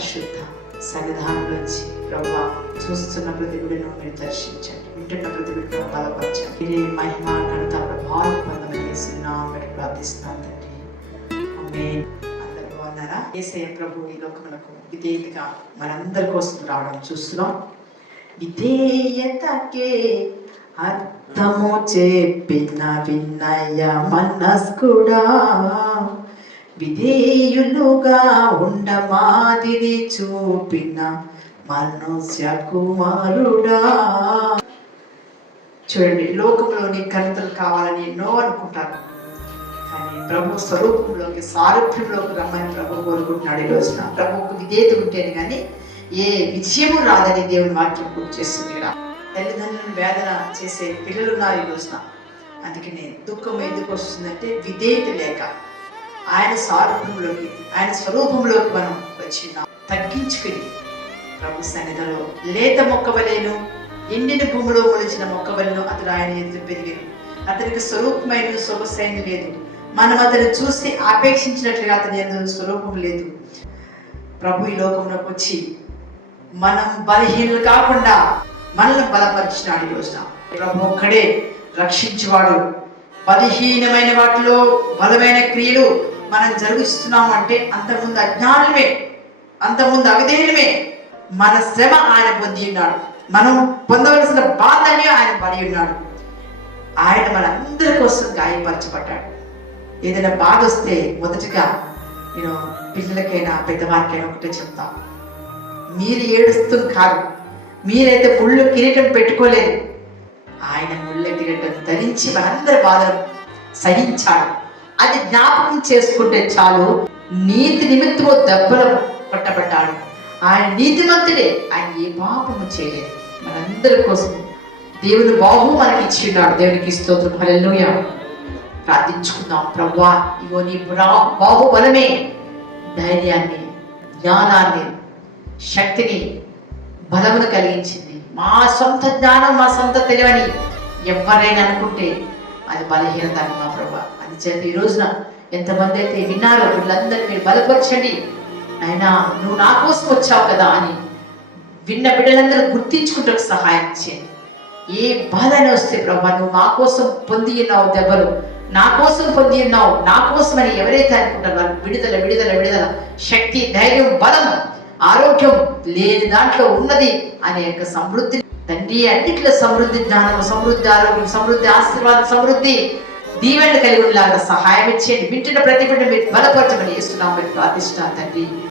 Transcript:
పరిశుద్ధ సన్నిధానంలోంచి ప్రభువా చూస్తున్న ప్రతి బిడ్డను మీరు దర్శించండి, వింటున్న ప్రతి బిడ్డను బలపరచండి. మీరే మహిమ ఘనత ప్రభావం పొందమని యేసునామమున ప్రార్థిస్తున్నాను తండ్రి. ఆమేన్. అందరూ బాగున్నారా? యేసయ్య ప్రభు ఈ లోకములకు విధేయతగా మనందరి కోసం రావడం చూస్తున్నాం. విధేయతకే అర్థము చెప్పిన వినయ మనస్కుడా, విధేయులుగా ఉండ మాదిరి చూపిన మనుష్య కుమారుడా. చూడండి, లోకంలోని ఘనతలు కావాలని ఎన్నో అనుకుంటారు, కానీ ప్రభు స్వరూపంలోకి సారూప్యంలోకి రమ్మని ప్రభు కోరుకుంటున్నాడు. ఈ రోజున ప్రభువుకు విధేయత ఉంటేనే కానీ ఏ విజయము రాదని దేవుని వాక్యం గుర్తు చేస్తుంది కదా. తల్లిదండ్రులను వేదన చేసే పిల్లలు ఉన్నారు ఈ రోజున. అందుకనే దుఃఖం ఎందుకు వస్తుందంటే విధేయత లేక ఆయన సారూప్యంలోకి ఆయన స్వరూపంలోకి మనం వచ్చినాం. తగ్గించుకుని ప్రభు సన్నిధిలో లేత మొక్కవలేను, ఎండిన భూమిలో మొలిచిన మొక్కవలను అతడు ఆయన ఎదురు పెరిగాను. అతనికి స్వరూపమైన సొగసైన లేదు, మనం అతను చూసి ఆపేక్షించినట్లుగా అతని ఎందుకు స్వరూపం లేదు. ప్రభు ఈ లోకంలోకి వచ్చి మనం బలహీనలు కాకుండా మనల్ని బలపరిచినాడు. ఈ రోజున ప్రభు ఒక్కడే రక్షించేవాడు. బలహీనమైన వాటిలో బలమైన క్రియలు మనం జరిగిస్తున్నాము అంటే అంతకుముందు అజ్ఞానమే, అంతకుముందు అవిధేయులమే. మన శ్రమ ఆయన పొంది ఉన్నాడు, మనం పొందవలసిన బాధని ఆయన పడి ఉన్నాడు. ఆయన మనందరి కోసం గాయపరచబడ్డాడు. ఏదైనా బాధ వస్తే మొదటిగా నేను పిల్లలకైనా పెద్దవారికైనా ఒకటే చెప్తాను, మీరు ఏడుస్తుంది కాదు, మీరైతే ముళ్ళు కిరీటం పెట్టుకోలేదు, ఆయన ముళ్ళ కిరీటం ధరించి మనందరి బాధను సహించాడు. అది జ్ఞాపకం చేసుకుంటే చాలు. నీతి నిమిత్తము దెబ్బలు పట్టబడ్డాడు. ఆయన నీతిమంతుడే, ఆయన ఏ పాపము చేయలేదు. మనందరి కోసం దేవుని బాహు మనకి ఇచ్చిన్నాడు. దేవునికి స్తోత్రం, హల్లెలూయా. ప్రార్థించుకుందాం. ప్రభువా, ఇగో నీ బాహుబలమే ధైర్యాన్ని, జ్ఞానాన్ని, శక్తిని, బలమును కలిగించింది. మా సొంత జ్ఞానం, మా సొంత తెలివని ఎవరైనా అనుకుంటే అది బలహీనత మా ప్రభా. అది చేత ఈ రోజున ఎంతమంది అయితే విన్నారో వీళ్ళందరినీ మీరు బలపరచండి. అయినా నువ్వు నా కోసం వచ్చావు కదా అని విన్న బిడ్డలందరూ గుర్తించుకుంటూ సహాయం చేయండి. ఏ బాధ అయినా వస్తే ప్రభా, నువ్వు మా కోసం పొంది ఉన్నావు దెబ్బలు, నా కోసం పొంది ఉన్నావు, నా కోసమని ఎవరైతే అనుకుంటారో విడుదల విడుదల విడుదల, శక్తి, ధైర్యం, బలం, ఆరోగ్యం లేని దాంట్లో ఉన్నది అనే యొక్క సమృద్ధి తండ్రి, అన్నిట్లో సమృద్ధి, జ్ఞానం, సమృద్ధి, ఆరోగ్యం, సమృద్ధి, ఆశీర్వాదం, సమృద్ధి, దీవెన కలిగి ఉండేలాగా సహాయం ఇచ్చేయండి. వింటున్న ప్రతి బిడ్డ మీరు బలపరచమని యేసునామమున ప్రార్థిస్తున్నాను తండ్రి.